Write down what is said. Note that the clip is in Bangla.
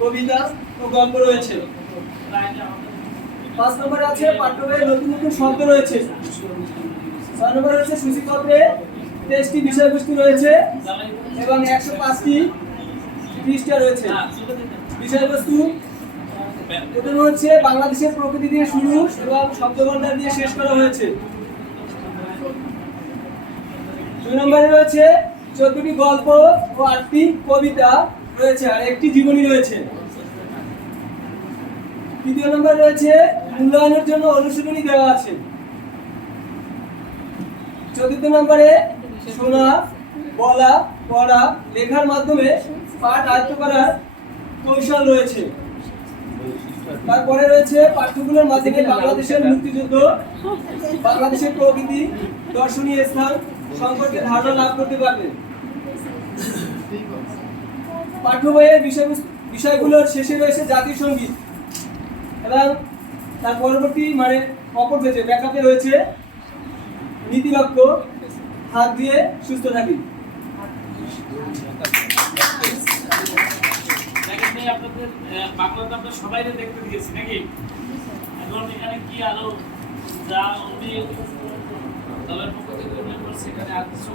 কবিতা ও গল্প রয়েছে। 5 নম্বরে আছে পাঠ্য বইয়ে নতুন নতুন শব্দ রয়েছে। 6 নম্বরে রয়েছে সূচিপত্রে 23টি বিষয়বস্তু রয়েছে এবং 105টি পৃষ্ঠা রয়েছে। বিষয়বস্তু প্রথমে হচ্ছে বাংলাদেশের প্রকৃতি দিয়ে শুরু এবং শব্দভান্ডার দিয়ে শেষ করা হয়েছে। 2 নম্বরে রয়েছে 14টি গল্প ও 8টি কবিতা রয়েছে আর একটি জীবনী রয়েছে। 3 নম্বরে রয়েছে মূল্যায়নের জন্য অনুশীলনী দেওয়া আছে। 4 নম্বরে শোনা, বলা, পড়া, লেখার মাধ্যমে পাঠ আয়ত্ত করার কৌশল রয়েছে। তারপরে রয়েছে পাঠ্যগুলোর মাধ্যমে বাংলাদেশের মুক্তিযুদ্ধ, বাংলাদেশের প্রকৃতি, দর্শনীয় স্থান সম্পর্কে ধারণা লাভ করতে পারবে। পাঠ্য বইয়ের বিষয়গুলোর শেষে রয়েছে জাতীয় সঙ্গীত এবং তার পরবর্তী অপর পেজে ব্যাকআপে রয়েছে নীতিবাক্য, হাত দিয়ে সুস্থ থাকি। আপনাদের বাংলাতে আমরা সবাই দেখতে দিয়েছি নাকি? এখন এখানে কি আরো যা উনি দলের পক্ষ থেকে উল্লেখ করছে এখানে আর কিছু